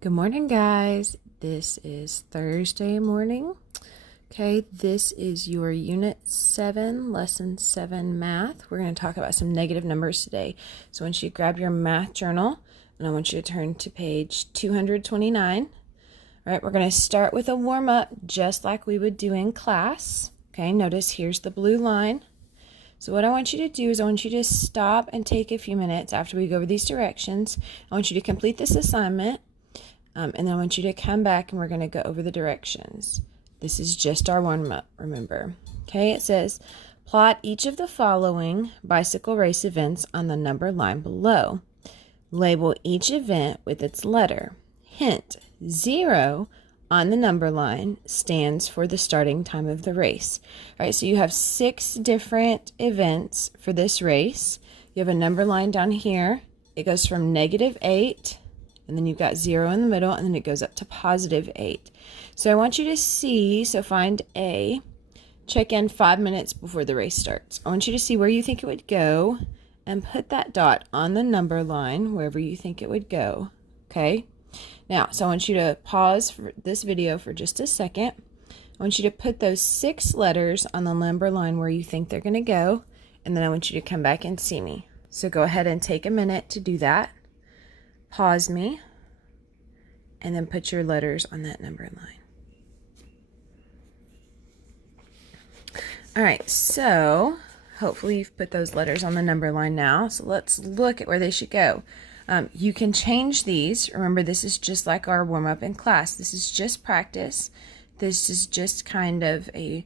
Good morning, guys. This is Thursday morning. Okay, this is your Unit 7, Lesson 7 Math. We're going to talk about some negative numbers today. So I want you to grab your math journal, and I want you to turn to page 229. All right, we're going to start with a warm-up just like we would do in class. Okay, notice here's the blue line. So what I want you to do is I want you to stop and take a few minutes after we go over these directions. I want you to complete this assignment. And then I want you to come back and we're going to go over the directions. This is just our warm-up, remember. Okay, it says, plot each of the following bicycle race events on the number line below. Label each event with its letter. Hint, 0 on the number line stands for the starting time of the race. All right, so you have 6 different events for this race. You have a number line down here. It goes from -8. And then you've got 0 in the middle, and then it goes up to +8. So I want you to see, so find A, check in 5 minutes before the race starts. I want you to see where you think it would go, and put that dot on the number line, wherever you think it would go, okay? Now, so I want you to pause for this video for just a second. I want you to put those 6 letters on the number line where you think they're gonna go, and then I want you to come back and see me. So go ahead and take a minute to do that. Pause me, and then put your letters on that number line. All right, so hopefully you've put those letters on the number line now. So let's look at where they should go. You can change these. Remember, this is just like our warm-up in class. This is just practice. This is just kind of a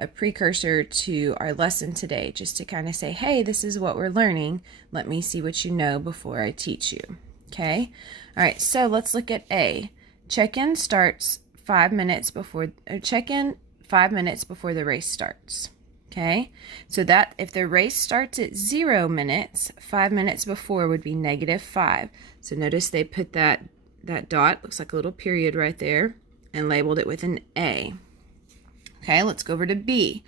a precursor to our lesson today, just to kind of say, hey, this is what we're learning. Let me see what you know before I teach you. Okay? All right, so let's look at A. Check-in starts 5 minutes before, check-in 5 minutes before the race starts. Okay? So that, if the race starts at 0 minutes, 5 minutes before would be -5. So notice they put that dot, looks like a little period right there, and labeled it with an A. Okay, let's go over to B.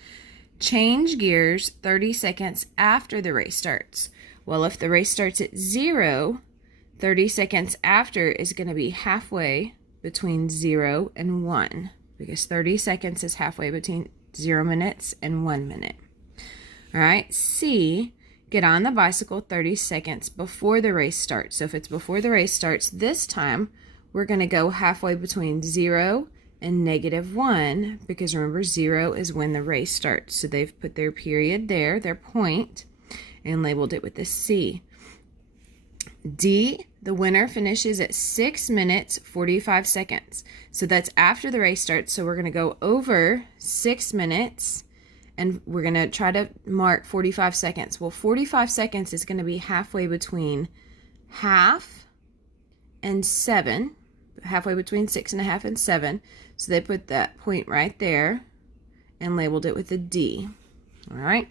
Change gears 30 seconds after the race starts. Well, if the race starts at 0, 30 seconds after is going to be halfway between 0 and 1, because 30 seconds is halfway between 0 minutes and 1 minute. All right, C, get on the bicycle 30 seconds before the race starts. So if it's before the race starts this time, we're going to go halfway between 0 and -1, because remember, 0 is when the race starts. So they've put their period there, their point, and labeled it with a C. D, the winner finishes at 6 minutes 45 seconds. So that's after the race starts. So we're going to go over 6 minutes, and we're going to try to mark 45 seconds. Well, 45 seconds is going to be halfway between half and 7. Halfway between 6.5 and 7. So they put that point right there and labeled it with a D. All right.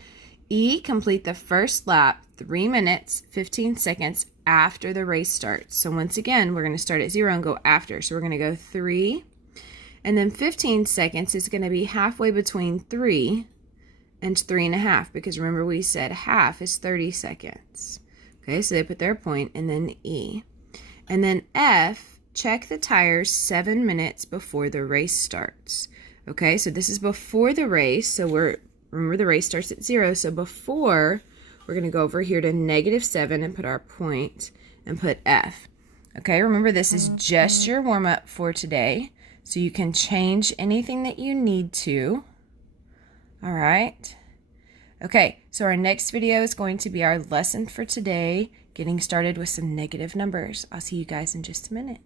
E, complete the first lap 3 minutes 15 seconds after the race starts. So once again, we're going to start at 0 and go after. So we're going to go 3, and then 15 seconds is going to be halfway between 3 and 3.5, because remember we said half is 30 seconds. Okay, so they put their point, and then E. And then F, check the tires 7 minutes before the race starts. Okay, so this is before the race. So remember the race starts at 0. So before, we're going to go over here to -7 and put our point and put F. Okay, remember this is just your warm-up for today. So you can change anything that you need to. All right. Okay, so our next video is going to be our lesson for today, getting started with some negative numbers. I'll see you guys in just a minute.